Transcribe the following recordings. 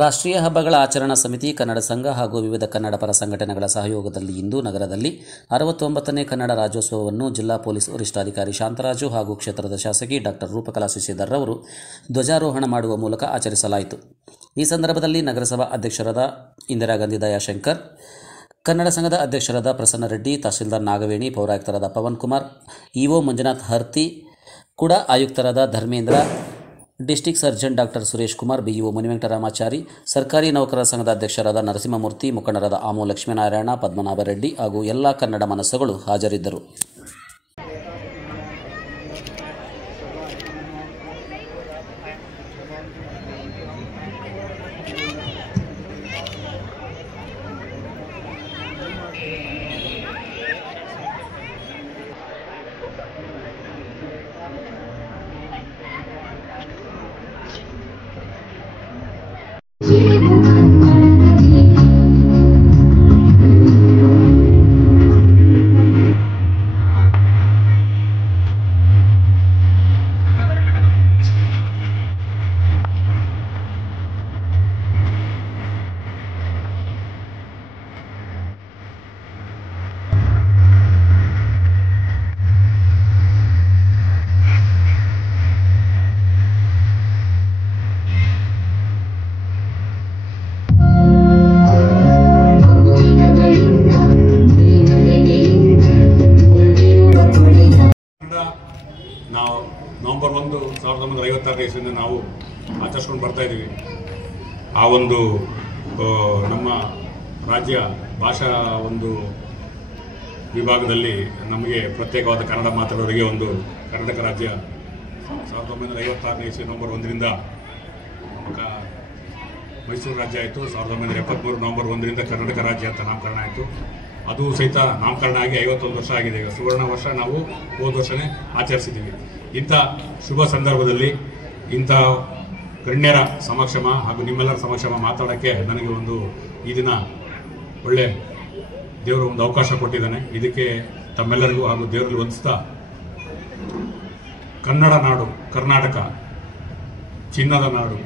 ರಾಷ್ಟ್ರೀಯ ಹಬ್ಬಗಳ ಆಚರಣಾ ಸಮಿತಿ, ಕನ್ನಡ ಸಂಘ ಹಾಗೂ ವಿವಿಧ ಕನ್ನಡ ಪರ ಸಂಘಟನೆಗಳ ಸಹಯೋಗದಲ್ಲಿ ಇಂದು ನಗರದಲ್ಲಿ 69ನೇ ಕನ್ನಡ ರಾಜ್ಯೋತ್ಸವವನ್ನು ಜಿಲ್ಲಾ ಪೊಲೀಸ್ ವರಿಷ್ಠಾಧಿಕಾರಿ ಶಾಂತರಾಜು ಹಾಗೂ ಕ್ಷೇತ್ರದ ಶಾಸಕಿ ಡಾಕ್ಟರ್ ರೂಪಕಲಾ ಶಶಿಧರ್ ಅವರು ಧ್ವಜಾರೋಹಣ ಮಾಡುವ ಮೂಲಕ ಆಚರಿಸಲಾಯಿತು. ಈ ಸಂದರ್ಭದಲ್ಲಿ ನಗರಸಭಾ ಅಧ್ಯಕ್ಷರಾದ ಇಂದಿರಾ ಗಾಂಧಿ ದಯಾಶಂಕರ್, ಕನ್ನಡ ಸಂಘದ ಅಧ್ಯಕ್ಷರಾದ ಪ್ರಸನ್ನ ರೆಡ್ಡಿ, ತಹಶೀಲ್ದಾರ್ ನಾಗವೇಣಿ, ಪೌರಾಯುಕ್ತರಾದ ಪವನ್ ಕುಮಾರ್, ಇಒ ಮಂಜುನಾಥ್ ಹರ್ತಿ, ಕೂಡ ಆಯುಕ್ತರಾದ Dharmendra, district surgeon doctor Suresh Kumar, BEO Munivenkataramachari, ಸರ್ಕಾರಿ ನೌಕರರ ಸಂಘದ ಅಧ್ಯಕ್ಷರಾದ ನರಸಿಂಹಮೂರ್ತಿ, ಮುಖಂಡರಾದ ಆಮು ಲಕ್ಷ್ಮೀನಾರಾಯಣ, ಪದ್ಮನಾಭ ರೆಡ್ಡಿ ಹಾಗೂ ಎಲ್ಲ ಕನ್ನಡ ಮನಸ್ಸುಗಳು ಹಾಜರಿದ್ದರು. ನಾವು ನವೆಂಬರ್ 1, 1956 ಇಸ್ವಿಯಿಂದ ನಾವು ಆಚರಿಸ್ಕೊಂಡು ಬರ್ತಾ ಇದ್ದೀವಿ. ಆ ಒಂದು ನಮ್ಮ ರಾಜ್ಯ ಭಾಷಾ ಒಂದು ವಿಭಾಗದಲ್ಲಿ ನಮಗೆ ಪ್ರತ್ಯೇಕವಾದ ಕನ್ನಡ ಮಾತಾಡೋರಿಗೆ ಒಂದು ಕರ್ನಾಟಕ ರಾಜ್ಯ 1956 ಇಸ್ವಿ ನವೆಂಬರ್ 1ರಿಂದ ಮೈಸೂರು ರಾಜ್ಯ ಆಯಿತು. 1973 ನವೆಂಬರ್ 1ರಿಂದ ಕರ್ನಾಟಕ ರಾಜ್ಯ ಅಂತ ನಾಮಕರಣ ಆಯಿತು. ಅದು ಸಹಿತ ನಾಮಕರಣ ಆಗಿ 51 ವರ್ಷ ಆಗಿದೆ. ಈಗ ಸುವರ್ಣ ವರ್ಷ ನಾವು ಹೋದ ವರ್ಷನೇ ಆಚರಿಸಿದ್ದೀವಿ. ಇಂಥ ಶುಭ ಸಂದರ್ಭದಲ್ಲಿ ಇಂಥ ಗಣ್ಯರ ಸಮಕ್ಷಮ ಹಾಗೂ ನಿಮ್ಮೆಲ್ಲರ ಸಮಕ್ಷಮ ಮಾತಾಡೋಕ್ಕೆ ನನಗೆ ಒಂದು ಈ ದಿನ ಒಳ್ಳೆ ದೇವರು ಒಂದು ಅವಕಾಶ ಕೊಟ್ಟಿದ್ದಾನೆ. ಇದಕ್ಕೆ ತಮ್ಮೆಲ್ಲರಿಗೂ ಹಾಗೂ ದೇವರಲ್ಲಿ ವಂದಿಸ್ತಾ, ಕನ್ನಡ ನಾಡು ಕರ್ನಾಟಕ ಚಿನ್ನದ ನಾಡು,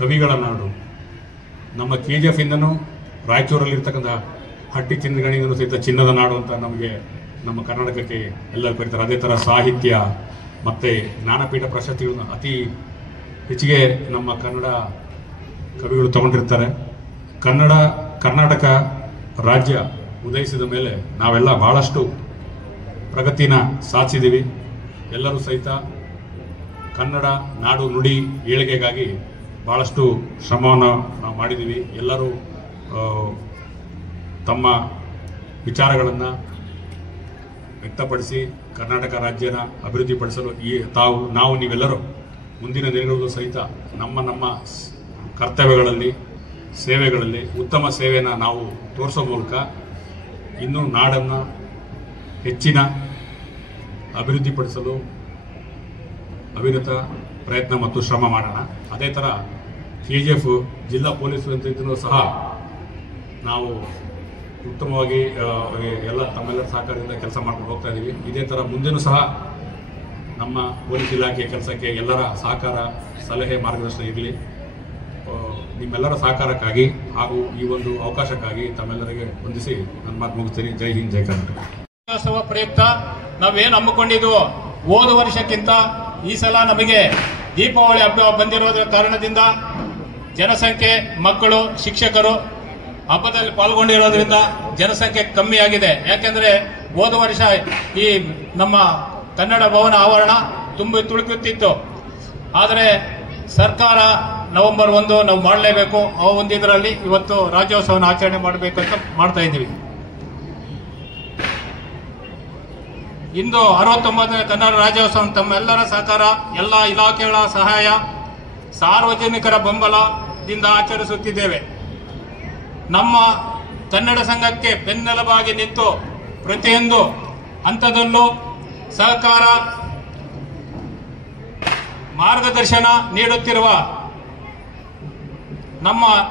ಕವಿಗಳ ನಾಡು. ನಮ್ಮ KGF ಇಂದನೂ ರಾಯಚೂರಲ್ಲಿರ್ತಕ್ಕಂಥ ಹಟ್ಟಿ ಚಿನ್ನಗಣಿಯಿಂದನೂ ಸಹಿತ ಚಿನ್ನದ ನಾಡು ಅಂತ ನಮಗೆ ನಮ್ಮ ಕರ್ನಾಟಕಕ್ಕೆ ಎಲ್ಲರೂ ಕರೀತಾರೆ. ಅದೇ ಥರ ಸಾಹಿತ್ಯ ಮತ್ತು ಜ್ಞಾನಪೀಠ ಪ್ರಶಸ್ತಿಗಳನ್ನು ಅತಿ ಹೆಚ್ಚಿಗೆ ನಮ್ಮ ಕನ್ನಡ ಕವಿಗಳು ತಗೊಂಡಿರ್ತಾರೆ. ಕರ್ನಾಟಕ ರಾಜ್ಯ ಉದಯಿಸಿದ ಮೇಲೆ ನಾವೆಲ್ಲ ಭಾಳಷ್ಟು ಪ್ರಗತಿನ ಸಾಧಿಸಿದ್ದೀವಿ. ಎಲ್ಲರೂ ಸಹಿತ ಕನ್ನಡ ನಾಡು ನುಡಿ ಏಳಿಗೆಗಾಗಿ ಭಾಳಷ್ಟು ಶ್ರಮವನ್ನು ನಾವು ಮಾಡಿದ್ದೀವಿ. ಎಲ್ಲರೂ ತಮ್ಮ ವಿಚಾರಗಳನ್ನು ವ್ಯಕ್ತಪಡಿಸಿ ಕರ್ನಾಟಕ ರಾಜ್ಯನ ಅಭಿವೃದ್ಧಿಪಡಿಸಲು ನಾವು ನೀವೆಲ್ಲರೂ ಮುಂದಿನ ದಿನಗಳಲ್ಲೂ ಸಹಿತ ನಮ್ಮ ಕರ್ತವ್ಯಗಳಲ್ಲಿ ಸೇವೆಗಳಲ್ಲಿ ಉತ್ತಮ ಸೇವೆಯನ್ನು ನಾವು ತೋರಿಸೋ ಮೂಲಕ ಇನ್ನೂ ನಾಡನ್ನು ಹೆಚ್ಚಿನ ಅಭಿವೃದ್ಧಿಪಡಿಸಲು ಅವಿರತ ಪ್ರಯತ್ನ ಮತ್ತು ಶ್ರಮ ಮಾಡೋಣ. ಅದೇ ಥರ KGF ಜಿಲ್ಲಾ ಪೊಲೀಸ್ ಇದ್ರೂ ಸಹ ನಾವು ಉತ್ತಮವಾಗಿ ಎಲ್ಲ ತಮ್ಮೆಲ್ಲರ ಸಹಕಾರದಿಂದ ಕೆಲಸ ಮಾಡ್ಕೊಂಡು ಹೋಗ್ತಾ ಇದ್ದೀವಿ. ಇದೇ ಥರ ಮುಂದೆನೂ ಸಹ ನಮ್ಮ ಪೊಲೀಸ್ ಇಲಾಖೆ ಕೆಲಸಕ್ಕೆ ಎಲ್ಲರ ಸಹಕಾರ, ಸಲಹೆ, ಮಾರ್ಗದರ್ಶನ ಇರಲಿ. ನಿಮ್ಮೆಲ್ಲರ ಸಹಕಾರಕ್ಕಾಗಿ ಹಾಗೂ ಈ ಒಂದು ಅವಕಾಶಕ್ಕಾಗಿ ತಮ್ಮೆಲ್ಲರಿಗೆ ವಂದಿಸಿ ನನ್ನ ಮಾತು ಮುಗಿಸ್ತೀನಿ. ಜೈ ಹಿಂದ್, ಜೈ ಕರ್ನಾಟಕ. ರಾಜ್ಯೋತ್ಸವ ಪ್ರಯುಕ್ತ ನಾವೇನು ಹಮ್ಮಿಕೊಂಡಿದ್ವು ಹೋದ ವರ್ಷಕ್ಕಿಂತ ಈ ಸಲ ನಮಗೆ ದೀಪಾವಳಿ ಹಬ್ಬ ಬಂದಿರೋದ್ರ ಕಾರಣದಿಂದ ಜನಸಂಖ್ಯೆ, ಮಕ್ಕಳು, ಶಿಕ್ಷಕರು ಹಬ್ಬದಲ್ಲಿ ಪಾಲ್ಗೊಂಡಿರೋದ್ರಿಂದ ಜನಸಂಖ್ಯೆ ಕಮ್ಮಿ ಆಗಿದೆ. ಯಾಕೆಂದ್ರೆ ಹೋದ ವರ್ಷ ಈ ನಮ್ಮ ಕನ್ನಡ ಭವನ ಆವರಣ ತುಂಬಿ ತುಳುಕುತ್ತಿತ್ತು. ಆದರೆ ಸರ್ಕಾರ ನವೆಂಬರ್ 1 ನಾವು ಮಾಡಲೇಬೇಕು, ಆ ಒಂದು ಇದರಲ್ಲಿ ಇವತ್ತು ರಾಜ್ಯೋತ್ಸವನ ಆಚರಣೆ ಮಾಡಬೇಕು ಅಂತ ಮಾಡ್ತಾ ಇದ್ದೀವಿ. ಇಂದು 69ನೇ ಕನ್ನಡ ರಾಜ್ಯೋತ್ಸವ ತಮ್ಮೆಲ್ಲರ ಸಹಕಾರ, ಎಲ್ಲ ಇಲಾಖೆಗಳ ಸಹಾಯ ಸಾರ್ವಜನಿಕರ ಬೆಂಬಲದಿಂದ ಆಚರಿಸುತ್ತಿದ್ದೇವೆ. ನಮ್ಮ ಕನ್ನಡ ಸಂಘಕ್ಕೆ ಬೆನ್ನೆಲುಬಾಗಿ ನಿಂತು ಪ್ರತಿಯೊಂದು ಹಂತದಲ್ಲೂ ಸಹಕಾರ ಮಾರ್ಗದರ್ಶನ ನೀಡುತ್ತಿರುವ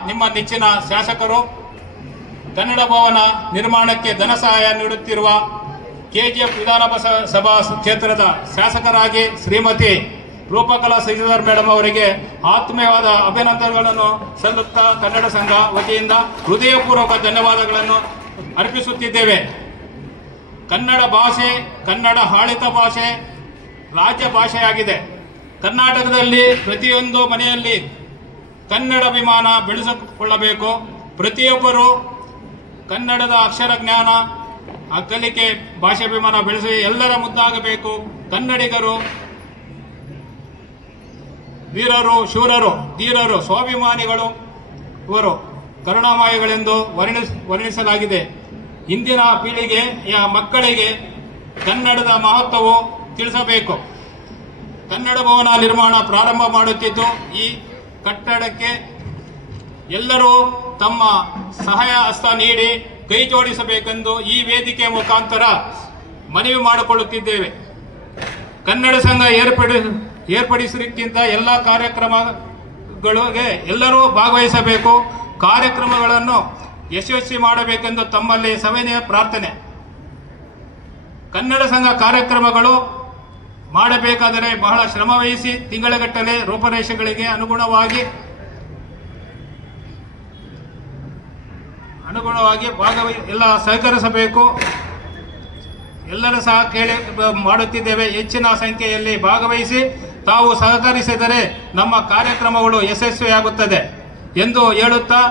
ನಿಮ್ಮ ನೆಚ್ಚಿನ ಶಾಸಕರು, ಕನ್ನಡ ಭವನ ನಿರ್ಮಾಣಕ್ಕೆ ಧನ ಸಹಾಯ ನೀಡುತ್ತಿರುವ ಕೆಜಿಎಫ್ ವಿಧಾನಸಭಾ ಕ್ಷೇತ್ರದ ಶಾಸಕರಾಗಿ ಶ್ರೀಮತಿ ರೂಪಕಲಾ ಶ್ರೀಧರ್ ಮೇಡಮ್ ಅವರಿಗೆ ಆತ್ಮೀಯವಾದ ಅಭಿನಂದನೆಗಳನ್ನು ಸಲ್ಲುತ್ತಾ ಕನ್ನಡ ಸಂಘ ವತಿಯಿಂದ ಹೃದಯಪೂರ್ವಕ ಧನ್ಯವಾದಗಳನ್ನು ಅರ್ಪಿಸುತ್ತಿದ್ದೇವೆ. ಕನ್ನಡ ಭಾಷೆ, ಕನ್ನಡ ಆಡಳಿತ ಭಾಷೆ, ರಾಜ್ಯ ಭಾಷೆಯಾಗಿದೆ. ಕರ್ನಾಟಕದಲ್ಲಿ ಪ್ರತಿಯೊಂದು ಮನೆಯಲ್ಲಿ ಕನ್ನಡಾಭಿಮಾನ ಬೆಳೆಸಿಕೊಳ್ಳಬೇಕು. ಪ್ರತಿಯೊಬ್ಬರು ಕನ್ನಡದ ಅಕ್ಷರ ಜ್ಞಾನ, ಕಲಿಕೆ, ಭಾಷಾಭಿಮಾನ ಬೆಳೆಸಿ ಎಲ್ಲರ ಮುದ್ದಾಗಬೇಕು. ಕನ್ನಡಿಗರು ವೀರರು, ಶೂರರು, ಧೀರರು, ಸ್ವಾಭಿಮಾನಿಗಳು, ಇವರು ಕರುಣಾಮಯಿಗಳೆಂದು ವರ್ಣಿಸಲಾಗಿದೆ. ಇಂದಿನ ಪೀಳಿಗೆಯ ಮಕ್ಕಳಿಗೆ ಕನ್ನಡದ ಮಹತ್ವವು ತಿಳಿಸಬೇಕು. ಕನ್ನಡ ಭವನ ನಿರ್ಮಾಣ ಪ್ರಾರಂಭ ಮಾಡುತ್ತಿದ್ದು ಈ ಕಟ್ಟಡಕ್ಕೆ ಎಲ್ಲರೂ ತಮ್ಮ ಸಹಾಯ ಹಸ್ತ ನೀಡಿ ಕೈ ಜೋಡಿಸಬೇಕೆಂದು ಈ ವೇದಿಕೆ ಮುಖಾಂತರ ಮನವಿ ಮಾಡಿಕೊಳ್ಳುತ್ತಿದ್ದೇವೆ. ಕನ್ನಡ ಸಂಘ ಏರ್ಪಡಿಸಲಿಕ್ಕಿಂತ ಎಲ್ಲ ಕಾರ್ಯಕ್ರಮಗಳಿಗೆ ಎಲ್ಲರೂ ಭಾಗವಹಿಸಬೇಕು. ಕಾರ್ಯಕ್ರಮಗಳನ್ನು ಯಶಸ್ವಿ ಮಾಡಬೇಕೆಂದು ತಮ್ಮಲ್ಲಿ ಸವಿನಯ ಪ್ರಾರ್ಥನೆ. ಕನ್ನಡ ಸಂಘ ಕಾರ್ಯಕ್ರಮಗಳು ಮಾಡಬೇಕಾದರೆ ಬಹಳ ಶ್ರಮವಹಿಸಿ ತಿಂಗಳಗಟ್ಟಲೆ ರೂಪರೇಷೆಗಳಿಗೆ ಅನುಗುಣವಾಗಿ ಎಲ್ಲ ಸಹಕರಿಸಬೇಕು. ಎಲ್ಲರೂ ಸಹ ಕೇಳಿ ಮಾಡುತ್ತಿದ್ದೇವೆ. ಹೆಚ್ಚಿನ ಸಂಖ್ಯೆಯಲ್ಲಿ ಭಾಗವಹಿಸಿ ತಾವು ಸಹಕರಿಸಿದರೆ ನಮ್ಮ ಕಾರ್ಯಕ್ರಮಗಳು ಯಶಸ್ವಿಯಾಗುತ್ತದೆ ಎಂದು ಹೇಳುತ್ತಾ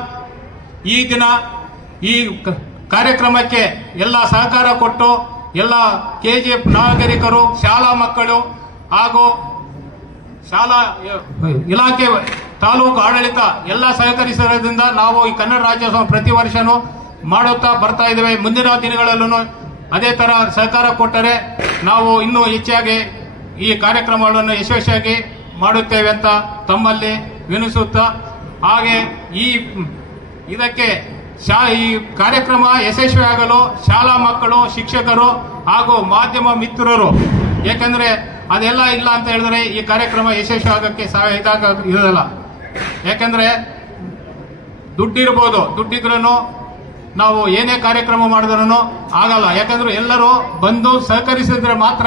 ಈ ದಿನ ಈ ಕಾರ್ಯಕ್ರಮಕ್ಕೆ ಎಲ್ಲ ಸಹಕಾರ ಕೊಟ್ಟು ಎಲ್ಲ ಕೆಜಿಎಫ್ ನಾಗರಿಕರು, ಶಾಲಾ ಮಕ್ಕಳು ಹಾಗೂ ಶಾಲಾ ಇಲಾಖೆ, ತಾಲೂಕು ಆಡಳಿತ ಎಲ್ಲ ಸಹಕರಿಸಿರೋದ್ರಿಂದ ನಾವು ಈ ಕನ್ನಡ ರಾಜ್ಯೋತ್ಸವ ಪ್ರತಿ ವರ್ಷನೂ ಮಾಡುತ್ತಾ ಬರ್ತಾ ಇದ್ದೇವೆ. ಮುಂದಿನ ದಿನಗಳಲ್ಲೂ ಅದೇ ತರ ಸಹಕಾರ ಕೊಟ್ಟರೆ ನಾವು ಇನ್ನೂ ಹೆಚ್ಚಾಗಿ ಈ ಕಾರ್ಯಕ್ರಮಗಳನ್ನು ಯಶಸ್ವಿಯಾಗಿ ಮಾಡುತ್ತೇವೆ ಅಂತ ತಮ್ಮಲ್ಲಿ ವಿನಿಸುತ್ತಾ, ಹಾಗೆ ಇದಕ್ಕೆ ಈ ಕಾರ್ಯಕ್ರಮ ಯಶಸ್ವಿಯಾಗಲು ಶಾಲಾ ಮಕ್ಕಳು, ಶಿಕ್ಷಕರು ಹಾಗೂ ಮಾಧ್ಯಮ ಮಿತ್ರರು, ಯಾಕಂದ್ರೆ ಅದೆಲ್ಲ ಇಲ್ಲ ಅಂತ ಹೇಳಿದ್ರೆ ಈ ಕಾರ್ಯಕ್ರಮ ಯಶಸ್ವಿ ಆಗಕ್ಕೆ ಇರೋದಿಲ್ಲ. ಯಾಕಂದ್ರೆ ದುಡ್ಡಿರ್ಬೋದು, ದುಡ್ಡಿದ್ರೂ ನಾವು ಏನೇ ಕಾರ್ಯಕ್ರಮ ಮಾಡಿದ್ರೂ ಆಗಲ್ಲ. ಯಾಕಂದ್ರೆ ಎಲ್ಲರೂ ಬಂದು ಸಹಕರಿಸಿದ್ರೆ ಮಾತ್ರ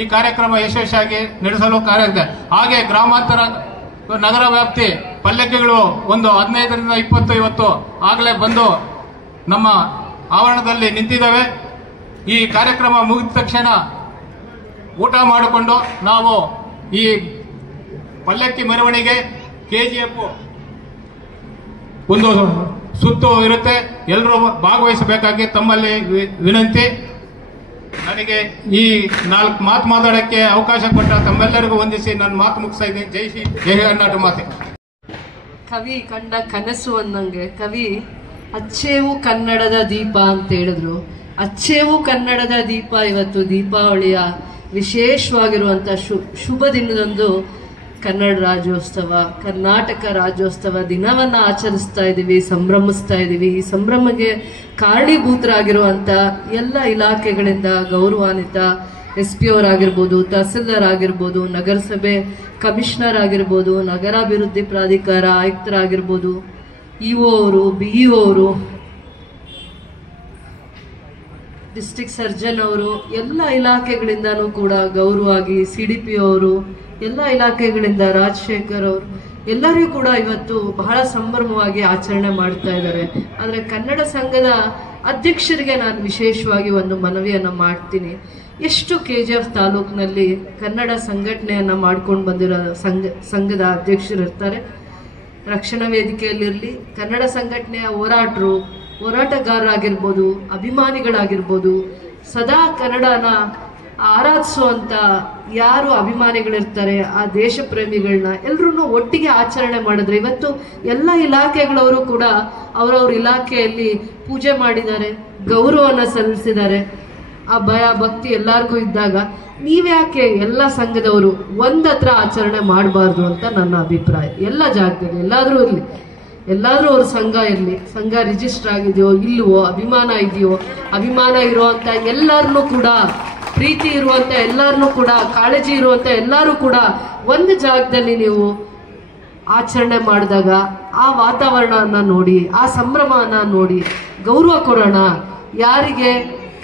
ಈ ಕಾರ್ಯಕ್ರಮ ಯಶಸ್ವಿಯಾಗಿ ನಡೆಸಲು ಕಾರ್ಯ. ಹಾಗೆ ಗ್ರಾಮಾಂತರ ನಗರ ವ್ಯಾಪ್ತಿ ಪಲ್ಲಕ್ಕಿಗಳು ಒಂದು 15ರಿಂದ 20 ಇವತ್ತು ಆಗಲೇ ಬಂದು ನಮ್ಮ ಆವರಣದಲ್ಲಿ ನಿಂತಿದ್ದಾವೆ. ಈ ಕಾರ್ಯಕ್ರಮ ಮುಗಿದ ತಕ್ಷಣ ಊಟ ಮಾಡಿಕೊಂಡು ನಾವು ಈ ಪಲ್ಲಕ್ಕಿ ಮೆರವಣಿಗೆ ಕೆಜಿಎಫ್ ಒಂದು ಸುತ್ತು ಇರುತ್ತೆ, ಎಲ್ಲರೂ ಭಾಗವಹಿಸಬೇಕಾಗಿ ತಮ್ಮಲ್ಲಿ ವಿನಂತಿ. ನನಗೆ ಈ 4 ಮಾತು ಮಾತಾಡಕ್ಕೆ ಅವಕಾಶ ಕೊಟ್ಟ ತಮ್ಮೆಲ್ಲರಿಗೂ ವಂದಿಸಿ ನನ್ನ ಮಾತು ಮುಗಿಸ್ತಾ ಇದ್ದೀನಿ. ಜೈ ಶ್ರೀ ಜೈ ಕರ್ನಾಟಕ ಮಾತೆ. ಕವಿ ಕಂಡ ಕನಸು ಅನ್ನಂಗೆ ಕವಿ ಅಚ್ಚೇವು ಕನ್ನಡದ ದೀಪ ಅಂತ ಹೇಳಿದ್ರು. ಅಚ್ಚೇವು ಕನ್ನಡದ ದೀಪ ಇವತ್ತು ದೀಪಾವಳಿಯ ವಿಶೇಷವಾಗಿರುವಂತ ಶುಭ ದಿನದಂದು ಕನ್ನಡ ರಾಜ್ಯೋತ್ಸವ, ಕರ್ನಾಟಕ ರಾಜ್ಯೋತ್ಸವ ದಿನವನ್ನ ಆಚರಿಸ್ತಾ ಇದ್ದೀವಿ, ಸಂಭ್ರಮಿಸ್ತಾ ಇದ್ದೀವಿ. ಈ ಸಂಭ್ರಮಗೆ ಕಾರಣೀಭೂತರಾಗಿರುವಂತ ಎಲ್ಲ ಇಲಾಖೆಗಳಿಂದ ಗೌರವಾನ್ವಿತ SP ಅವರಾಗಿರ್ಬೋದು, ತಹಸೀಲ್ದಾರ್ ಆಗಿರ್ಬೋದು, ನಗರಸಭೆ ಕಮಿಷನರ್ ಆಗಿರ್ಬೋದು, ನಗರಾಭಿವೃದ್ಧಿ ಪ್ರಾಧಿಕಾರ ಆಯುಕ್ತರಾಗಿರ್ಬೋದು, EO ಅವರು, BEO ಅವರು, ಡಿಸ್ಟ್ರಿಕ್ಟ್ ಸರ್ಜನ್ ಅವರು, ಎಲ್ಲ ಇಲಾಖೆಗಳಿಂದನೂ ಕೂಡ ಗೌರವವಾಗಿ CDPO ಅವರು, ಎಲ್ಲ ಇಲಾಖೆಗಳಿಂದ ರಾಜಶೇಖರ್ ಅವರು, ಎಲ್ಲರಿಗೂ ಕೂಡ ಇವತ್ತು ಬಹಳ ಸಂಭ್ರಮವಾಗಿ ಆಚರಣೆ ಮಾಡ್ತಾ ಇದ್ದಾರೆ. ಆದರೆ ಕನ್ನಡ ಸಂಘದ ಅಧ್ಯಕ್ಷರಿಗೆ ನಾನು ವಿಶೇಷವಾಗಿ ಒಂದು ಮನವಿಯನ್ನು ಮಾಡ್ತೀನಿ. ಎಷ್ಟು KGF ತಾಲೂಕಿನಲ್ಲಿ ಕನ್ನಡ ಸಂಘಟನೆಯನ್ನ ಮಾಡ್ಕೊಂಡು ಬಂದಿರೋ ಸಂಘದ ಅಧ್ಯಕ್ಷರು ಇರ್ತಾರೆ. ರಕ್ಷಣಾ ವೇದಿಕೆಯಲ್ಲಿರಲಿ, ಕನ್ನಡ ಸಂಘಟನೆಯ ಹೋರಾಟಗಾರರಾಗಿರ್ಬೋದು, ಅಭಿಮಾನಿಗಳಾಗಿರ್ಬೋದು, ಸದಾ ಕನ್ನಡನ ಆರಾಧಿಸುವಂತ ಯಾರು ಅಭಿಮಾನಿಗಳಿರ್ತಾರೆ, ಆ ದೇಶ ಪ್ರೇಮಿಗಳನ್ನ ಎಲ್ಲರೂ ಒಟ್ಟಿಗೆ ಆಚರಣೆ ಮಾಡಿದ್ರೆ ಇವತ್ತು ಎಲ್ಲ ಇಲಾಖೆಗಳವರು ಕೂಡ ಅವರವ್ರ ಇಲಾಖೆಯಲ್ಲಿ ಪೂಜೆ ಮಾಡಿದ್ದಾರೆ, ಗೌರವವನ್ನು ಸಲ್ಲಿಸಿದ್ದಾರೆ. ಆ ಭಯ ಭಕ್ತಿ ಎಲ್ಲರಿಗೂ ಇದ್ದಾಗ ನೀವ್ಯಾಕೆ ಎಲ್ಲ ಸಂಘದವರು ಒಂದತ್ರ ಆಚರಣೆ ಮಾಡಬಾರ್ದು ಅಂತ ನನ್ನ ಅಭಿಪ್ರಾಯ. ಎಲ್ಲ ಜಾಗದಲ್ಲಿ ಎಲ್ಲಾದ್ರೂ ಇರಲಿ, ಎಲ್ಲಾದ್ರೂ ಅವ್ರ ಸಂಘ ಇರಲಿ, ಸಂಘ ರಿಜಿಸ್ಟರ್ ಆಗಿದೆಯೋ ಇಲ್ವೋ, ಅಭಿಮಾನ ಇದೆಯೋ, ಅಭಿಮಾನ ಇರುವಂತ ಎಲ್ಲರನ್ನೂ ಕೂಡ, ಪ್ರೀತಿ ಇರುವಂತ ಎಲ್ಲರನ್ನೂ ಕೂಡ, ಕಾಳಜಿ ಇರುವಂತ ಎಲ್ಲರೂ ಕೂಡ ಒಂದು ಜಾಗದಲ್ಲಿ ನೀವು ಆಚರಣೆ ಮಾಡಿದಾಗ ಆ ವಾತಾವರಣವನ್ನ ನೋಡಿ, ಆ ಸಂಭ್ರಮವನ್ನ ನೋಡಿ ಗೌರವ ಕೊಡೋಣ. ಯಾರಿಗೆ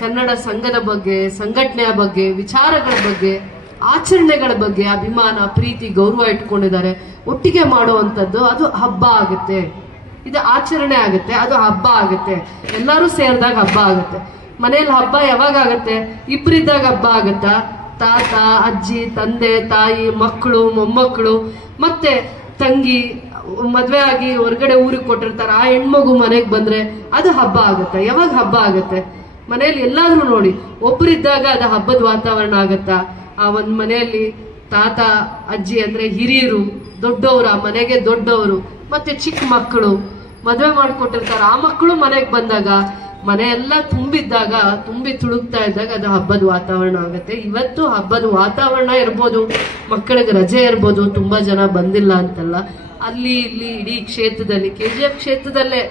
ಕನ್ನಡ ಸಂಘದ ಬಗ್ಗೆ, ಸಂಘಟನೆಯ ಬಗ್ಗೆ, ವಿಚಾರಗಳ ಬಗ್ಗೆ, ಆಚರಣೆಗಳ ಬಗ್ಗೆ ಅಭಿಮಾನ, ಪ್ರೀತಿ, ಗೌರವ ಇಟ್ಕೊಂಡಿದ್ದಾರೆ, ಒಟ್ಟಿಗೆ ಮಾಡುವಂಥದ್ದು ಅದು ಹಬ್ಬ ಆಗುತ್ತೆ. ಇದು ಆಚರಣೆ ಆಗುತ್ತೆ, ಅದು ಹಬ್ಬ ಆಗುತ್ತೆ. ಎಲ್ಲರೂ ಸೇರಿದಾಗ ಹಬ್ಬ ಆಗುತ್ತೆ. ಮನೆಯಲ್ಲಿ ಹಬ್ಬ ಯಾವಾಗ ಆಗುತ್ತೆ? ಇಬ್ಬರಿದ್ದಾಗ ಹಬ್ಬ ಆಗುತ್ತಾ? ತಾತ, ಅಜ್ಜಿ, ತಂದೆ, ತಾಯಿ, ಮಕ್ಕಳು, ಮೊಮ್ಮಕ್ಕಳು, ಮತ್ತೆ ತಂಗಿ ಮದ್ವೆ ಆಗಿ ಹೊರಗಡೆ ಊರಿಗೆ ಕೊಟ್ಟಿರ್ತಾರೆ, ಆ ಹೆಣ್ಮಗು ಮನೆಗೆ ಬಂದ್ರೆ ಅದು ಹಬ್ಬ ಆಗುತ್ತೆ. ಯಾವಾಗ ಹಬ್ಬ ಆಗುತ್ತೆ? ಮನೆಯಲ್ಲಿ ಎಲ್ಲಾದ್ರೂ ನೋಡಿ, ಒಬ್ಬರಿದ್ದಾಗ ಅದು ಹಬ್ಬದ ವಾತಾವರಣ ಆಗತ್ತಾ? ಆ ಒಂದ್ ಮನೆಯಲ್ಲಿ ತಾತ ಅಜ್ಜಿ ಅಂದ್ರೆ ಹಿರಿಯರು, ದೊಡ್ಡವರು, ಆ ಮನೆಗೆ ದೊಡ್ಡವರು, ಮತ್ತೆ ಚಿಕ್ಕ ಮಕ್ಕಳು ಮದ್ವೆ ಮಾಡ್ಕೊಟ್ಟಿರ್ತಾರೆ, ಆ ಮಕ್ಕಳು ಮನೆಗೆ ಬಂದಾಗ ಮನೆಯೆಲ್ಲ ತುಂಬಿದ್ದಾಗ, ತುಂಬಿ ತುಳುಕ್ತಾ ಇದ್ದಾಗ ಅದು ಹಬ್ಬದ ವಾತಾವರಣ ಆಗುತ್ತೆ. ಇವತ್ತು ಹಬ್ಬದ ವಾತಾವರಣ ಇರ್ಬೋದು, ಮಕ್ಕಳಿಗೆ ರಜೆ ಇರ್ಬೋದು, ತುಂಬಾ ಜನ ಬಂದಿಲ್ಲ ಅಂತಲ್ಲ, ಅಲ್ಲಿ ಇಲ್ಲಿ ಇಡೀ ಕ್ಷೇತ್ರದಲ್ಲಿ, KGF ಕ್ಷೇತ್ರದಲ್ಲೇ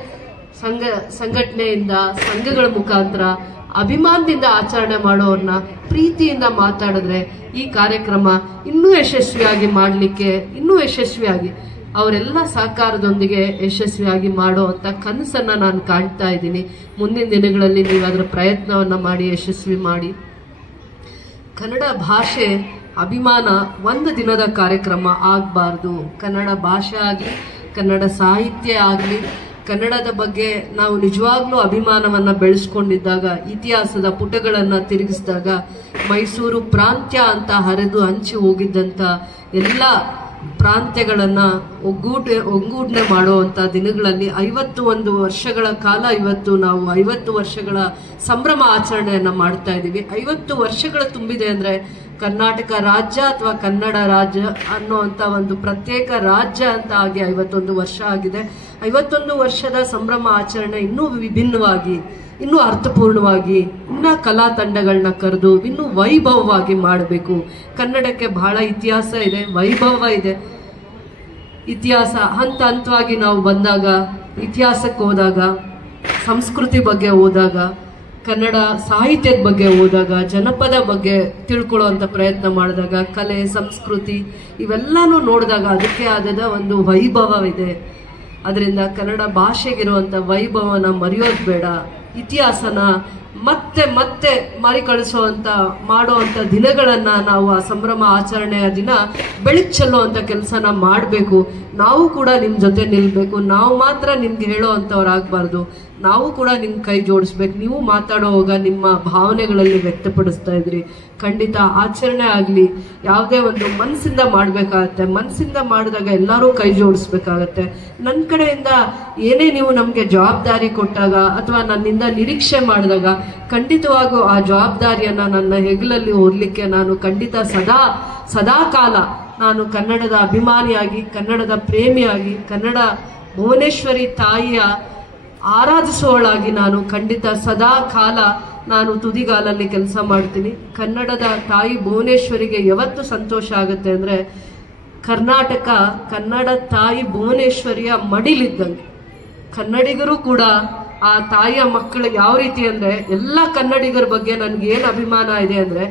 ಸಂಘಟನೆಯಿಂದ, ಸಂಘಗಳ ಮುಖಾಂತರ, ಅಭಿಮಾನದಿಂದ ಆಚರಣೆ ಮಾಡೋರ್ನ ಪ್ರೀತಿಯಿಂದ ಮಾತಾಡಿದ್ರೆ ಈ ಕಾರ್ಯಕ್ರಮ ಇನ್ನೂ ಯಶಸ್ವಿಯಾಗಿ ಮಾಡಲಿಕ್ಕೆ, ಇನ್ನೂ ಯಶಸ್ವಿಯಾಗಿ ಅವರೆಲ್ಲ ಸಹಕಾರದೊಂದಿಗೆ ಯಶಸ್ವಿಯಾಗಿ ಮಾಡೋ ಅಂತ ಕನಸನ್ನ ನಾನು ಕಾಣ್ತಾ ಇದ್ದೀನಿ. ಮುಂದಿನ ದಿನಗಳಲ್ಲಿ ನೀವು ಅದರ ಪ್ರಯತ್ನವನ್ನ ಮಾಡಿ ಯಶಸ್ವಿ ಮಾಡಿ. ಕನ್ನಡ ಭಾಷೆ ಅಭಿಮಾನ ಒಂದು ದಿನದ ಕಾರ್ಯಕ್ರಮ ಆಗಬಾರ್ದು. ಕನ್ನಡ ಭಾಷೆ ಆಗಲಿ, ಕನ್ನಡ ಸಾಹಿತ್ಯ ಆಗಲಿ, ಕನ್ನಡದ ಬಗ್ಗೆ ನಾವು ನಿಜವಾಗ್ಲೂ ಅಭಿಮಾನವನ್ನ ಬೆಳೆಸ್ಕೊಂಡಿದ್ದಾಗ, ಇತಿಹಾಸದ ಪುಟಗಳನ್ನ ತಿರುಗಿಸಿದಾಗ, ಮೈಸೂರು ಪ್ರಾಂತ್ಯ ಅಂತ ಹರಿದು ಹಂಚಿ ಹೋಗಿದ್ದಂತ ಎಲ್ಲ ಪ್ರಾಂತ್ಯಗಳನ್ನ ಒಗ್ಗೂಡಣೆ ಮಾಡುವಂತ ದಿನಗಳಲ್ಲಿ 51 ವರ್ಷಗಳ ಕಾಲ ಇವತ್ತು ನಾವು 50 ವರ್ಷಗಳ ಸಂಭ್ರಮ ಆಚರಣೆಯನ್ನ ಮಾಡ್ತಾ ಇದ್ದೀವಿ. 50 ವರ್ಷಗಳು ತುಂಬಿದೆ ಅಂದ್ರೆ ಕರ್ನಾಟಕ ರಾಜ್ಯ ಅಥವಾ ಕನ್ನಡ ರಾಜ್ಯ ಅನ್ನುವಂತ ಒಂದು ಪ್ರತ್ಯೇಕ ರಾಜ್ಯ ಅಂತ ಆಗಿ 51 ವರ್ಷ ಆಗಿದೆ. 51 ವರ್ಷದ ಸಂಭ್ರಮ ಆಚರಣೆ ಇನ್ನೂ ವಿಭಿನ್ನವಾಗಿ, ಇನ್ನೂ ಅರ್ಥಪೂರ್ಣವಾಗಿ, ಇನ್ನ ಕಲಾ ತಂಡಗಳನ್ನ ಕರೆದು ಇನ್ನೂ ವೈಭವವಾಗಿ ಮಾಡಬೇಕು. ಕನ್ನಡಕ್ಕೆ ಬಹಳ ಇತಿಹಾಸ ಇದೆ, ವೈಭವ ಇದೆ. ಇತಿಹಾಸ ಹಂತ ಹಂತವಾಗಿ ನಾವು ಬಂದಾಗ, ಇತಿಹಾಸಕ್ಕೆ ಹೋದಾಗ, ಸಂಸ್ಕೃತಿ ಬಗ್ಗೆ ಓದಾಗ, ಕನ್ನಡ ಸಾಹಿತ್ಯದ ಬಗ್ಗೆ ಓದಾಗ, ಜನಪದ ಬಗ್ಗೆ ತಿಳ್ಕೊಳ್ಳುವಂಥ ಪ್ರಯತ್ನ ಮಾಡಿದಾಗ, ಕಲೆ, ಸಂಸ್ಕೃತಿ ಇವೆಲ್ಲನೂ ನೋಡಿದಾಗ ಅದಕ್ಕೆ ಆದ ಒಂದು ವೈಭವವಿದೆ. ಅದರಿಂದ ಕನ್ನಡ ಭಾಷೆಗಿರುವಂಥ ವೈಭವನ ಮರೆಯೋದು ಬೇಡ. ಇತಿಹಾಸನ ಮತ್ತೆ ಮತ್ತೆ ಮರಿಕಳಿಸುವಂತ ಮಾಡುವಂತ ದಿನಗಳನ್ನ ನಾವು ಆ ಸಂಭ್ರಮ ಆಚರಣೆಯ ದಿನ ಬೆಳಕು ಚೆಲ್ಲುವಂತ ಕೆಲಸನ ಮಾಡಬೇಕು. ನಾವು ಕೂಡ ನಿಮ್ ಜೊತೆ ನಿಲ್ಬೇಕು. ನಾವು ಮಾತ್ರ ನಿಮ್ಗೆ ಹೇಳೋ ಅಂತವ್ರಾಗಬಾರ್ದು. ನಾವು ಕೂಡ ನಿಮ್ ಕೈ ಜೋಡಿಸ್ಬೇಕು. ನೀವು ಮಾತಾಡೋವಾಗ ನಿಮ್ಮ ಭಾವನೆಗಳಲ್ಲಿ ವ್ಯಕ್ತಪಡಿಸ್ತಾ ಇದ್ರಿ. ಖಂಡಿತ ಆಚರಣೆ ಆಗ್ಲಿ, ಯಾವುದೇ ಒಂದು ಮನಸ್ಸಿಂದ ಮಾಡ್ಬೇಕಾಗತ್ತೆ. ಮನಸ್ಸಿಂದ ಮಾಡಿದಾಗ ಎಲ್ಲರೂ ಕೈ ಜೋಡಿಸ್ಬೇಕಾಗತ್ತೆ. ನನ್ನ ಕಡೆಯಿಂದ ಏನೇ ನೀವು ನಮ್ಗೆ ಜವಾಬ್ದಾರಿ ಕೊಟ್ಟಾಗ ಅಥವಾ ನನ್ನಿಂದ ನಿರೀಕ್ಷೆ ಮಾಡಿದಾಗ ಖಂಡಿತವಾಗೂ ಆ ಜವಾಬ್ದಾರಿಯನ್ನ ನನ್ನ ಹೆಗಲಲ್ಲಿ ಹೊರಲಿಕ್ಕೆ ನಾನು ಖಂಡಿತ ಸದಾ ಕಾಲ ನಾನು ಕನ್ನಡದ ಅಭಿಮಾನಿಯಾಗಿ, ಕನ್ನಡದ ಪ್ರೇಮಿಯಾಗಿ, ಕನ್ನಡ ಭುವನೇಶ್ವರಿ ತಾಯಿಯ ಆರಾಧಿಸುವವಳಾಗಿ ನಾನು ಖಂಡಿತ ಸದಾ ಕಾಲ ನಾನು ತುದಿಗಾಲಲ್ಲಿ ಕೆಲಸ ಮಾಡ್ತೀನಿ. ಕನ್ನಡದ ತಾಯಿ ಭುವನೇಶ್ವರಿಗೆ ಯಾವತ್ತು ಸಂತೋಷ ಆಗುತ್ತೆ ಅಂದ್ರೆ ಕರ್ನಾಟಕ ಕನ್ನಡ ತಾಯಿ ಭುವನೇಶ್ವರಿಯ ಮಡಿಲಿದ್ದಂಗೆ. ಕನ್ನಡಿಗರು ಕೂಡ ಆ ತಾಯಿಯ ಮಕ್ಕಳು ಯಾವ ರೀತಿ ಅಂದ್ರೆ, ಎಲ್ಲ ಕನ್ನಡಿಗರ ಬಗ್ಗೆ ನನ್ಗೆ ಏನ್ ಅಭಿಮಾನ ಇದೆ ಅಂದ್ರೆ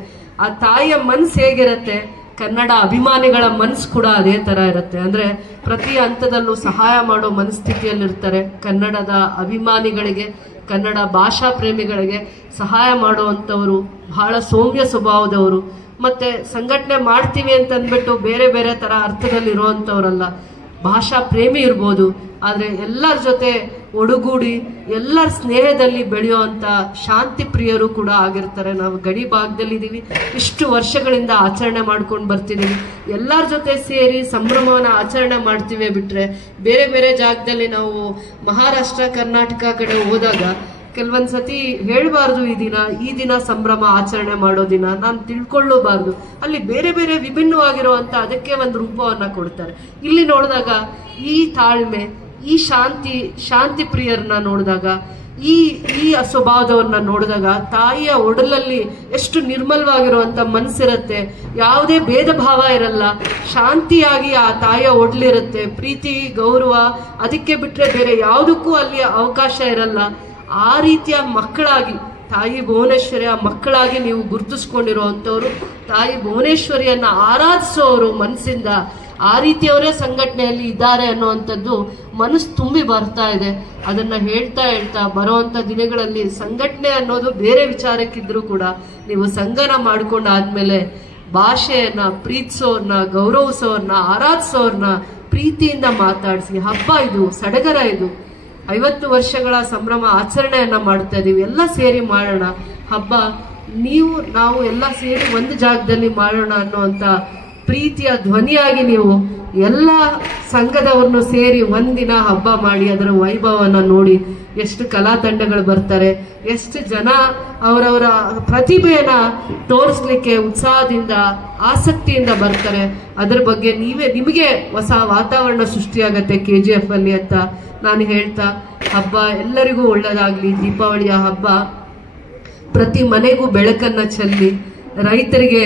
ಆ ತಾಯಿಯ ಮನ್ಸು ಹೇಗಿರತ್ತೆ, ಕನ್ನಡ ಅಭಿಮಾನಿಗಳ ಮನಸ್ಸು ಕೂಡ ಅದೇ ತರ ಇರುತ್ತೆ. ಅಂದ್ರೆ ಪ್ರತಿ ಹಂತದಲ್ಲೂ ಸಹಾಯ ಮಾಡೋ ಮನಸ್ಥಿತಿಯಲ್ಲಿರ್ತಾರೆ. ಕನ್ನಡದ ಅಭಿಮಾನಿಗಳಿಗೆ, ಕನ್ನಡ ಭಾಷಾ ಪ್ರೇಮಿಗಳಿಗೆ ಸಹಾಯ ಮಾಡುವಂಥವ್ರು, ಬಹಳ ಸೌಮ್ಯ ಸ್ವಭಾವದವರು. ಮತ್ತೆ ಸಂಘಟನೆ ಮಾಡ್ತೀವಿ ಅಂತ ಅಂದ್ಬಿಟ್ಟು ಬೇರೆ ಬೇರೆ ತರ ಅರ್ಥದಲ್ಲಿ ಇರುವಂತವ್ರಲ್ಲ. ಭಾಷಾ ಪ್ರೇಮಿ ಇರ್ಬೋದು, ಆದ್ರೆ ಎಲ್ಲರ ಜೊತೆ ಒಡಗೂಡಿ ಎಲ್ಲರ ಸ್ನೇಹದಲ್ಲಿ ಬೆಳೆಯುವಂತ ಶಾಂತಿ ಪ್ರಿಯರು ಕೂಡ ಆಗಿರ್ತಾರೆ. ನಾವು ಗಡಿ ಭಾಗದಲ್ಲಿದ್ದೀವಿ, ಇಷ್ಟು ವರ್ಷಗಳಿಂದ ಆಚರಣೆ ಮಾಡ್ಕೊಂಡು ಬರ್ತಿದ್ದೀವಿ. ಎಲ್ಲರ ಜೊತೆ ಸೇರಿ ಸಂಭ್ರಮವನ್ನ ಆಚರಣೆ ಮಾಡ್ತೀವಿ ಬಿಟ್ರೆ ಬೇರೆ ಬೇರೆ ಜಾಗದಲ್ಲಿ ನಾವು ಮಹಾರಾಷ್ಟ್ರ, ಕರ್ನಾಟಕ ಕಡೆ ಹೋದಾಗ ಕೆಲವೊಂದ್ಸತಿ ಹೇಳ್ಬಾರ್ದು ಈ ದಿನ ಸಂಭ್ರಮ ಆಚರಣೆ ಮಾಡೋ ದಿನ, ನಾನು ತಿಳ್ಕೊಳ್ಳಬಾರ್ದು. ಅಲ್ಲಿ ಬೇರೆ ಬೇರೆ ವಿಭಿನ್ನವಾಗಿರುವಂತ ಅದಕ್ಕೆ ಒಂದು ರೂಪವನ್ನ ಕೊಡ್ತಾರೆ. ಇಲ್ಲಿ ನೋಡಿದಾಗ ಈ ತಾಳ್ಮೆ, ಈ ಶಾಂತಿ ಪ್ರಿಯರನ್ನ ನೋಡಿದಾಗ ಈ ಸ್ವಭಾವದವನ್ನ ನೋಡಿದಾಗ ತಾಯಿಯ ಒಡಲಲ್ಲಿ ಎಷ್ಟು ನಿರ್ಮಲವಾಗಿರುವಂತ ಮನಸ್ಸಿರುತ್ತೆ, ಯಾವುದೇ ಭೇದ ಭಾವ ಇರಲ್ಲ, ಶಾಂತಿಯಾಗಿ ಆ ತಾಯಿಯ ಒಡಲಿರುತ್ತೆ, ಪ್ರೀತಿ ಗೌರವ ಅದಕ್ಕೆ ಬಿಟ್ರೆ ಬೇರೆ ಯಾವುದಕ್ಕೂ ಅಲ್ಲಿ ಅವಕಾಶ ಇರಲ್ಲ. ಆ ರೀತಿಯ ಮಕ್ಕಳಾಗಿ ತಾಯಿ ಭುವನೇಶ್ವರಿಯ ಮಕ್ಕಳಾಗಿ ನೀವು ಗುರುತಿಸ್ಕೊಂಡಿರುವಂಥವ್ರು, ತಾಯಿ ಭುವನೇಶ್ವರಿಯನ್ನ ಆರಾಧಿಸೋರು ಮನಸ್ಸಿಂದ, ಆ ರೀತಿಯವರೇ ಸಂಘಟನೆಯಲ್ಲಿ ಇದ್ದಾರೆ ಅನ್ನುವಂಥದ್ದು ಮನಸ್ಸು ತುಂಬಿ ಬರ್ತಾ ಇದೆ. ಅದನ್ನ ಹೇಳ್ತಾ ಬರುವಂತ ದಿನಗಳಲ್ಲಿ ಸಂಘಟನೆ ಅನ್ನೋದು ಬೇರೆ ವಿಚಾರಕ್ಕಿದ್ರು ಕೂಡ ನೀವು ಸಂಘನ ಮಾಡ್ಕೊಂಡಾದ್ಮೇಲೆ ಭಾಷೆಯನ್ನ ಪ್ರೀತಿಸೋರ್ನ, ಗೌರವಿಸೋರ್ನ, ಆರಾಧಿಸೋರ್ನ ಪ್ರೀತಿಯಿಂದ ಮಾತಾಡಿಸಿ. ಹಬ್ಬ ಇದು, ಸಡಗರ ಇದು, 50 ವರ್ಷಗಳ ಸಂಭ್ರಮ ಆಚರಣೆಯನ್ನ ಮಾಡ್ತಾ ಇದೀವಿ. ಎಲ್ಲ ಸೇರಿ ಮಾಡೋಣ ಹಬ್ಬ, ನಾವು ಎಲ್ಲ ಸೇರಿ ಒಂದು ಜಾಗದಲ್ಲಿ ಮಾಡೋಣ ಅನ್ನುವಂತ ಪ್ರೀತಿಯ ಧ್ವನಿಯಾಗಿ ನೀವು ಎಲ್ಲ ಸಂಘದವ್ರನ್ನು ಸೇರಿ ಒಂದಿನ ಹಬ್ಬ ಮಾಡಿ ಅದರ ವೈಭವನ ನೋಡಿ. ಎಷ್ಟು ಕಲಾ ತಂಡಗಳು ಬರ್ತಾರೆ, ಎಷ್ಟು ಜನ ಅವರವರ ಪ್ರತಿಭೆಯನ್ನ ತೋರಿಸ್ಲಿಕ್ಕೆ ಉತ್ಸಾಹದಿಂದ ಆಸಕ್ತಿಯಿಂದ ಬರ್ತಾರೆ. ಅದರ ಬಗ್ಗೆ ನಿಮಗೆ ಹೊಸ ವಾತಾವರಣ ಸೃಷ್ಟಿಯಾಗತ್ತೆ KGF ಅಲ್ಲಿ ಅಂತ ನಾನು ಹೇಳ್ತಾ, ಹಬ್ಬ ಎಲ್ಲರಿಗೂ ಒಳ್ಳೆಯದಾಗ್ಲಿ. ದೀಪಾವಳಿಯ ಹಬ್ಬ ಪ್ರತಿ ಮನೆಗೂ ಬೆಳಕನ್ನ ಚೆಲ್ಲಿ, ರೈತರಿಗೆ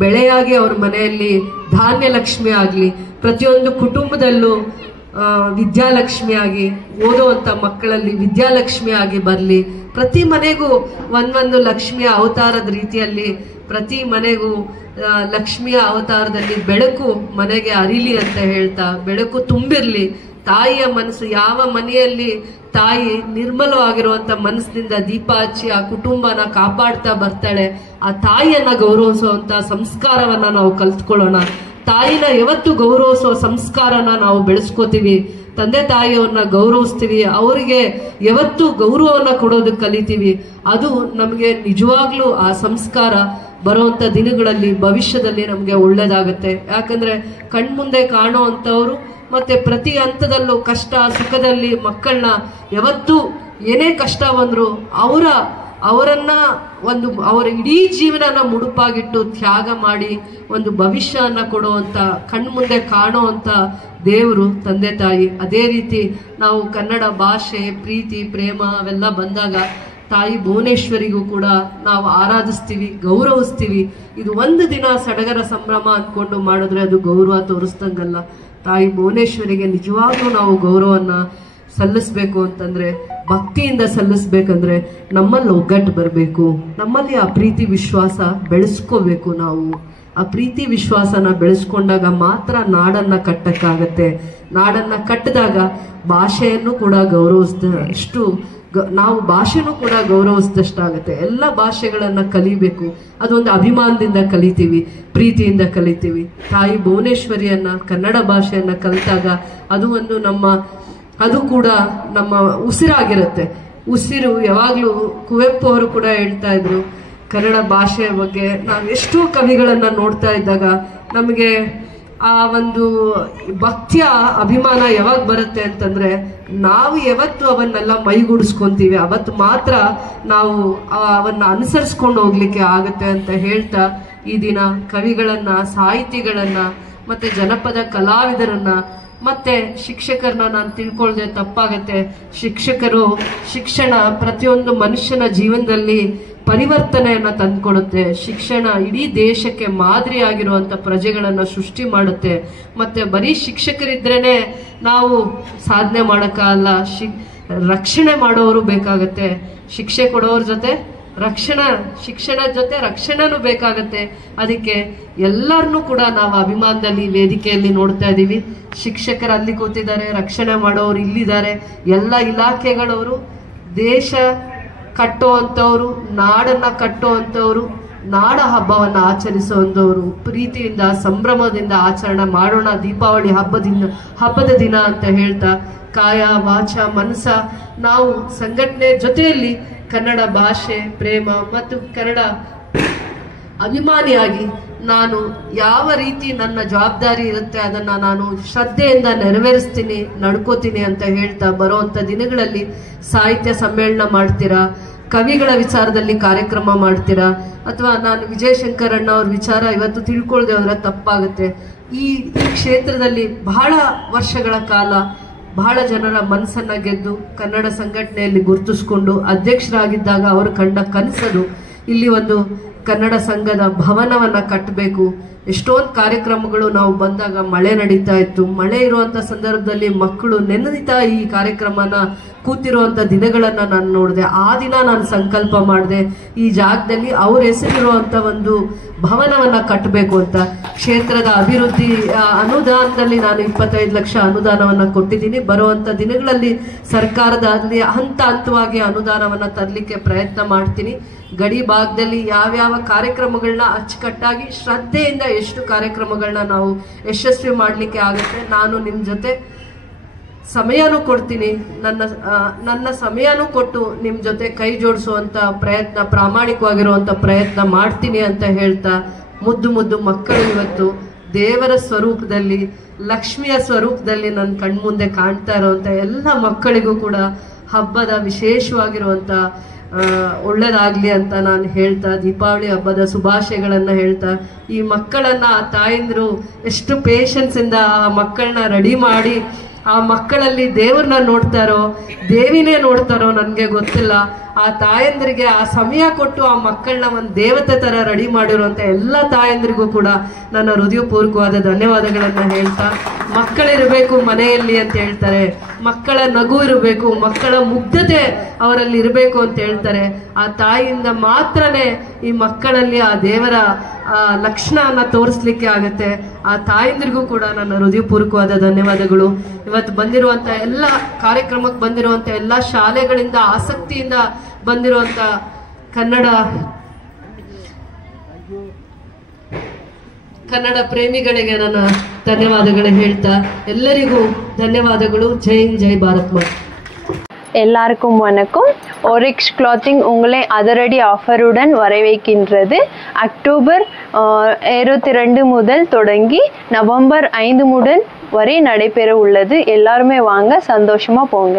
ಬೆಳೆಯಾಗಿ ಅವ್ರ ಮನೆಯಲ್ಲಿ ಧಾನ್ಯ ಲಕ್ಷ್ಮಿ ಆಗಲಿ, ಪ್ರತಿಯೊಂದು ಕುಟುಂಬದಲ್ಲೂ ವಿದ್ಯಾಲಕ್ಷ್ಮಿ ಆಗಿ, ಓದುವಂತ ಮಕ್ಕಳಲ್ಲಿ ವಿದ್ಯಾಲಕ್ಷ್ಮಿ ಆಗಿ ಬರಲಿ. ಪ್ರತಿ ಮನೆಗೂ ಒಂದೊಂದು ಲಕ್ಷ್ಮಿಯ ಅವತಾರದ ರೀತಿಯಲ್ಲಿ ಪ್ರತಿ ಮನೆಗೂ ಲಕ್ಷ್ಮಿಯ ಅವತಾರದಲ್ಲಿ ಬೆಳಕು ಮನೆಗೆ ಅರಿಲಿ ಅಂತ ಹೇಳ್ತಾ, ಬೆಳಕು ತುಂಬಿರ್ಲಿ. ತಾಯಿಯ ಮನಸ್ಸು, ಯಾವ ಮನೆಯಲ್ಲಿ ತಾಯಿ ನಿರ್ಮಲವಾಗಿರುವಂತ ಮನಸ್ಸಿನಿಂದ ದೀಪ ಹಚ್ಚಿ ಆ ಕುಟುಂಬನ ಕಾಪಾಡ್ತಾ ಬರ್ತಾಳೆ, ಆ ತಾಯಿಯನ್ನ ಗೌರವಿಸುವಂತ ಸಂಸ್ಕಾರವನ್ನ ನಾವು ಕಲ್ತ್ಕೊಳ್ಳೋಣ. ತಾಯಿನ ಯಾವತ್ತು ಗೌರವಿಸೋ ಸಂಸ್ಕಾರನ ನಾವು ಬೆಳೆಸ್ಕೋತೀವಿ, ತಂದೆ ತಾಯಿಯವ್ರನ್ನ ಗೌರವಿಸ್ತೀವಿ, ಅವರಿಗೆ ಯಾವತ್ತು ಗೌರವವನ್ನ ಕೊಡೋದಕ್ಕೆ ಕಲಿತೀವಿ. ಅದು ನಮಗೆ ನಿಜವಾಗ್ಲೂ ಆ ಸಂಸ್ಕಾರ ಬರುವಂತ ದಿನಗಳಲ್ಲಿ ಭವಿಷ್ಯದಲ್ಲಿ ನಮಗೆ ಒಳ್ಳೇದಾಗುತ್ತೆ. ಯಾಕಂದ್ರೆ ಕಣ್ಮುಂದೆ ಕಾಣೋ ಅಂತವ್ರು ಮತ್ತೆ ಪ್ರತಿ ಹಂತದಲ್ಲೂ ಕಷ್ಟ ಸುಖದಲ್ಲಿ ಮಕ್ಕಳನ್ನ ಯಾವತ್ತೂ ಏನೇ ಕಷ್ಟ ಬಂದ್ರು ಅವರನ್ನ ಅವರ ಇಡೀ ಜೀವನನ ಮುಡುಪಾಗಿಟ್ಟು ತ್ಯಾಗ ಮಾಡಿ ಒಂದು ಭವಿಷ್ಯನ ಕೊಡುವಂತ ಕಣ್ಮುಂದೆ ಕಾಣುವಂತ ದೇವರು ತಂದೆ ತಾಯಿ. ಅದೇ ರೀತಿ ನಾವು ಕನ್ನಡ ಭಾಷೆ ಪ್ರೀತಿ ಪ್ರೇಮ ಅವೆಲ್ಲ ಬಂದಾಗ ತಾಯಿ ಭುವನೇಶ್ವರಿಗೂ ಕೂಡ ನಾವು ಆರಾಧಿಸ್ತೀವಿ, ಗೌರವಿಸ್ತೀವಿ. ಇದು ಒಂದು ದಿನ ಸಡಗರ ಸಂಭ್ರಮ ಅಂದ್ಕೊಂಡು ಮಾಡಿದ್ರೆ ಅದು ಗೌರವ ತೋರಿಸ್ದಂಗಲ್ಲ. ತಾಯಿ ಭುವನೇಶ್ವರಿಗೆ ನಿಜವಾಗ್ಲೂ ನಾವು ಗೌರವನ್ನ ಸಲ್ಲಿಸ್ಬೇಕು ಅಂತಂದ್ರೆ, ಭಕ್ತಿಯಿಂದ ಸಲ್ಲಿಸ್ಬೇಕಂದ್ರೆ ನಮ್ಮಲ್ಲಿ ಒಗ್ಗಟ್ಟು ಬರಬೇಕು, ನಮ್ಮಲ್ಲಿ ಆ ಪ್ರೀತಿ ವಿಶ್ವಾಸ ಬೆಳೆಸ್ಕೋಬೇಕು. ನಾವು ಆ ಪ್ರೀತಿ ವಿಶ್ವಾಸನ ಬೆಳೆಸ್ಕೊಂಡಾಗ ಮಾತ್ರ ನಾಡನ್ನ ಕಟ್ಟಕ್ಕಾಗತ್ತೆ. ನಾಡನ್ನ ಕಟ್ಟಿದಾಗ ಭಾಷೆಯನ್ನು ಕೂಡ ಗೌರವಿಸಿದಷ್ಟು ನಾವು ಭಾಷೆನೂ ಕೂಡ ಗೌರವಿಸಿದಷ್ಟಾಗತ್ತೆ. ಎಲ್ಲ ಭಾಷೆಗಳನ್ನ ಕಲಿಬೇಕು, ಅದೊಂದು ಅಭಿಮಾನದಿಂದ ಕಲಿತೀವಿ, ಪ್ರೀತಿಯಿಂದ ಕಲಿತೀವಿ. ತಾಯಿ ಭುವನೇಶ್ವರಿಯನ್ನ ಕನ್ನಡ ಭಾಷೆಯನ್ನ ಕಲಿತಾಗ ಅದು ಕೂಡ ನಮ್ಮ ಉಸಿರಾಗಿರುತ್ತೆ. ಉಸಿರು ಯಾವಾಗ್ಲೂ ಕುವೆಂಪು ಅವರು ಕೂಡ ಹೇಳ್ತಾ ಇದ್ರು ಕನ್ನಡ ಭಾಷೆಯ ಬಗ್ಗೆ. ನಾವು ಎಷ್ಟೋ ಕವಿಗಳನ್ನ ನೋಡ್ತಾ ಇದ್ದಾಗ ನಮಗೆ ಆ ಒಂದು ಭಕ್ತಿಯ ಅಭಿಮಾನ ಯಾವಾಗ ಬರುತ್ತೆ ಅಂತಂದ್ರೆ, ನಾವು ಯಾವತ್ತು ಅವನ್ನೆಲ್ಲ ಮೈಗೂಡಿಸ್ಕೊಂತೀವಿ ಅವತ್ತು ಮಾತ್ರ ನಾವು ಅವನ್ನ ಅನುಸರಿಸ್ಕೊಂಡು ಹೋಗ್ಲಿಕ್ಕೆ ಆಗತ್ತೆ ಅಂತ ಹೇಳ್ತಾ, ಈ ದಿನ ಕವಿಗಳನ್ನ, ಸಾಹಿತಿಗಳನ್ನ, ಮತ್ತೆ ಜನಪದ ಕಲಾವಿದರನ್ನ, ಮತ್ತೆ ಶಿಕ್ಷಕರನ್ನ ನಾನು ತಿಳ್ಕೊಳ್ದೆ ತಪ್ಪಾಗತ್ತೆ. ಶಿಕ್ಷಣ ಪ್ರತಿಯೊಂದು ಮನುಷ್ಯನ ಜೀವನದಲ್ಲಿ ಪರಿವರ್ತನೆಯನ್ನ ತಂದ್ಕೊಡುತ್ತೆ. ಶಿಕ್ಷಣ ಇಡೀ ದೇಶಕ್ಕೆ ಮಾದರಿಯಾಗಿರುವಂತ ಪ್ರಜೆಗಳನ್ನ ಸೃಷ್ಟಿ ಮಾಡುತ್ತೆ. ಮತ್ತೆ ಬರೀ ಶಿಕ್ಷಕರಿದ್ರೇನೆ ನಾವು ಸಾಧನೆ ಮಾಡಕ್ಕಾಗಲ್ಲ, ರಕ್ಷಣೆ ಮಾಡೋರು ಬೇಕಾಗತ್ತೆ. ಶಿಕ್ಷೆ ಕೊಡೋರ ಜೊತೆ ಶಿಕ್ಷಣ ಜೊತೆ ರಕ್ಷಣೆನೂ ಬೇಕಾಗತ್ತೆ. ಅದಕ್ಕೆ ಎಲ್ಲರನ್ನೂ ಕೂಡ ನಾವು ಅಭಿಮಾನದಲ್ಲಿ ವೇದಿಕೆಯಲ್ಲಿ ನೋಡ್ತಾ ಇದ್ದೀವಿ. ಶಿಕ್ಷಕರು ಅಲ್ಲಿ ಕೂತಿದ್ದಾರೆ, ರಕ್ಷಣೆ ಮಾಡೋರು ಇಲ್ಲಿದ್ದಾರೆ, ಎಲ್ಲ ಇಲಾಖೆಗಳವರು, ದೇಶ ಕಟ್ಟುವಂಥವ್ರು, ನಾಡನ್ನ ಕಟ್ಟುವಂಥವ್ರು, ನಾಡ ಹಬ್ಬವನ್ನು ಆಚರಿಸುವಂಥವ್ರು ಪ್ರೀತಿಯಿಂದ ಸಂಭ್ರಮದಿಂದ ಆಚರಣೆ ಮಾಡೋಣ ದೀಪಾವಳಿ ಹಬ್ಬದ ದಿನ ಅಂತ ಹೇಳ್ತಾ, ಕಾಯ ವಾಚ ಮನಸ ನಾವು ಸಂಘಟನೆ ಜೊತೆಯಲ್ಲಿ ಕನ್ನಡ ಭಾಷೆ ಪ್ರೇಮ ಮತ್ತು ಕನ್ನಡ ಅಭಿಮಾನಿಯಾಗಿ ನಾನು ಯಾವ ರೀತಿ ನನ್ನ ಜವಾಬ್ದಾರಿ ಇರುತ್ತೆ ಅದನ್ನ ನಾನು ಶ್ರದ್ಧೆಯಿಂದ ನೆರವೇರಿಸ್ತೀನಿ, ನಡ್ಕೋತೀನಿ ಅಂತ ಹೇಳ್ತಾ, ಬರುವಂತ ದಿನಗಳಲ್ಲಿ ಸಾಹಿತ್ಯ ಸಮ್ಮೇಳನ ಮಾಡ್ತೀರಾ, ಕವಿಗಳ ವಿಚಾರದಲ್ಲಿ ಕಾರ್ಯಕ್ರಮ ಮಾಡ್ತೀರಾ, ಅಥವಾ ನಾನು ವಿಜಯಶಂಕರ್ ಅಣ್ಣ ಅವ್ರ ವಿಚಾರ ಇವತ್ತು ತಿಳ್ಕೊಳ್ದೆ ಹೋದ್ರೆ ತಪ್ಪಾಗುತ್ತೆ. ಈ ಕ್ಷೇತ್ರದಲ್ಲಿ ಬಹಳ ವರ್ಷಗಳ ಕಾಲ ಬಹಳ ಜನರ ಮನಸ್ಸನ್ನ ಗೆದ್ದು ಕನ್ನಡ ಸಂಘಟನೆಯಲ್ಲಿ ಗುರುತಿಸ್ಕೊಂಡು ಅಧ್ಯಕ್ಷರಾಗಿದ್ದಾಗ ಅವರು ಕಂಡ ಕನಸದು ಇಲ್ಲಿ ಒಂದು ಕನ್ನಡ ಸಂಘದ ಭವನವನ್ನ ಕಟ್ಟಬೇಕು. ಎಷ್ಟೊಂದು ಕಾರ್ಯಕ್ರಮಗಳು ನಾವು ಬಂದಾಗ ಮಳೆ ನಡೀತಾ ಇತ್ತು. ಮಳೆ ಇರುವಂತ ಸಂದರ್ಭದಲ್ಲಿ ಮಕ್ಕಳು ನೆನೆದಿತಾ ಈ ಕಾರ್ಯಕ್ರಮನ ಕೂತಿರುವಂತ ದಿನಗಳನ್ನ ನಾನು ನೋಡಿದೆ. ಆ ದಿನ ನಾನು ಸಂಕಲ್ಪ ಮಾಡಿದೆ, ಈ ಜಾಗದಲ್ಲಿ ಅವ್ರ ಹೆಸರಿರುವಂತ ಒಂದು ಭವನವನ್ನ ಕಟ್ಟಬೇಕು ಅಂತ. ಕ್ಷೇತ್ರದ ಅಭಿವೃದ್ಧಿ ಅನುದಾನದಲ್ಲಿ ನಾನು 25 ಲಕ್ಷ ಅನುದಾನವನ್ನ ಕೊಟ್ಟಿದ್ದೀನಿ. ಬರುವಂತ ದಿನಗಳಲ್ಲಿ ಸರ್ಕಾರದಲ್ಲಿ ಹಂತ ಹಂತವಾಗಿ ಅನುದಾನವನ್ನ ತರಲಿಕ್ಕೆ ಪ್ರಯತ್ನ ಮಾಡ್ತೀನಿ. ಗಡಿ ಭಾಗದಲ್ಲಿ ಯಾವ್ಯಾವ ಕಾರ್ಯಕ್ರಮಗಳನ್ನ ಅಚ್ಚುಕಟ್ಟಾಗಿ ಶ್ರದ್ಧೆಯಿಂದ ಎಷ್ಟು ಕಾರ್ಯಕ್ರಮಗಳನ್ನ ನಾವು ಯಶಸ್ವಿ ಮಾಡಲಿಕ್ಕೆ ಆಗುತ್ತೆ, ನಾನು ನಿಮ್ಮ ಜೊತೆ ಸಮಯನೂ ಕೊಡ್ತೀನಿ. ನನ್ನ ಸಮಯನೂ ಕೊಟ್ಟು ನಿಮ್ಮ ಜೊತೆ ಕೈ ಜೋಡಿಸುವಂತ ಪ್ರಯತ್ನ, ಪ್ರಾಮಾಣಿಕವಾಗಿರುವಂತ ಪ್ರಯತ್ನ ಮಾಡ್ತೀನಿ ಅಂತ ಹೇಳ್ತಾ, ಮುದ್ದು ಮಕ್ಕಳು ಇವತ್ತು ದೇವರ ಸ್ವರೂಪದಲ್ಲಿ, ಲಕ್ಷ್ಮಿಯ ಸ್ವರೂಪದಲ್ಲಿ ನನ್ನ ಕಣ್ಮುಂದೆ ಕಾಣ್ತಾ ಇರುವಂತ ಎಲ್ಲ ಮಕ್ಕಳಿಗೂ ಕೂಡ ಹಬ್ಬದ ವಿಶೇಷವಾಗಿರುವಂತ ಒಳ್ಳೇದಾಗ್ಲಿ ಅಂತ ನಾನು ಹೇಳ್ತಾ, ದೀಪಾವಳಿ ಹಬ್ಬದ ಶುಭಾಶಯಗಳನ್ನ ಹೇಳ್ತಾ, ಈ ಮಕ್ಕಳನ್ನ ಆ ತಾಯಂದ್ರು ಎಷ್ಟು ಪೇಷನ್ಸ್ ಇಂದ ಆ ಮಕ್ಕಳನ್ನ ರೆಡಿ ಮಾಡಿ, ಆ ಮಕ್ಕಳಲ್ಲಿ ದೇವ್ರನ್ನ ನೋಡ್ತಾರೋ ದೇವಿನೇ ನೋಡ್ತಾರೋ ನನಗೆ ಗೊತ್ತಿಲ್ಲ. ಆ ತಾಯಂದ್ರಿಗೆ ಆ ಸಮಯ ಕೊಟ್ಟು ಆ ಮಕ್ಕಳನ್ನ ಒಂದು ದೇವತೆ ತರ ರೆಡಿ ಮಾಡಿರುವಂತ ಎಲ್ಲ ತಾಯಂದ್ರಿಗೂ ಕೂಡ ನನ್ನ ಹೃದಯಪೂರ್ವಕವಾದ ಧನ್ಯವಾದಗಳನ್ನ ಹೇಳ್ತಾ, ಮಕ್ಕಳಿರಬೇಕು ಮನೆಯಲ್ಲಿ ಅಂತ ಹೇಳ್ತಾರೆ, ಮಕ್ಕಳ ನಗು ಇರಬೇಕು, ಮಕ್ಕಳ ಮುಗ್ಧತೆ ಅವರಲ್ಲಿ ಇರಬೇಕು ಅಂತ ಹೇಳ್ತಾರೆ. ಆ ತಾಯಿಯಿಂದ ಮಾತ್ರನೇ ಈ ಮಕ್ಕಳಲ್ಲಿ ಆ ದೇವರ ಲಕ್ಷಣವನ್ನ ತೋರಿಸ್ಲಿಕ್ಕೆ ಆಗತ್ತೆ. ಆ ತಾಯಂದ್ರಿಗೂ ಕೂಡ ನನ್ನ ಹೃದಯಪೂರ್ವಕವಾದ ಧನ್ಯವಾದಗಳು. ಇವತ್ತು ಬಂದಿರುವಂತ ಎಲ್ಲ ಕಾರ್ಯಕ್ರಮಕ್ಕೆ ಬಂದಿರುವಂತ ಎಲ್ಲ ಶಾಲೆಗಳಿಂದ ಆಸಕ್ತಿಯಿಂದ ಬಂದಿರುವಂತ ಕನ್ನಡ ಪ್ರೇಮಿಗಳಿಗೆ ನನ್ನ ಧನ್ಯವಾದಗಳು ಹೇಳ್ತಾ, ಎಲ್ಲರಿಗೂ ಧನ್ಯವಾದಗಳು. ಜೈ ಹಿಂದ್, ಜೈ ಭಾರತ್ ಮಾತಾ. எல்லாருக்கும் வணக்கம். ஓரிக்ஸ் கிளாத்திங் உங்களை அதிரடி ஆஃபருடன் வரவேற்கின்றது. அக்டோபர் 22 முதல் தொடங்கி நவம்பர் 5 முதல் வரை நடைபெற உள்ளது. எல்லாருமே வாங்க, சந்தோஷமா போங்க.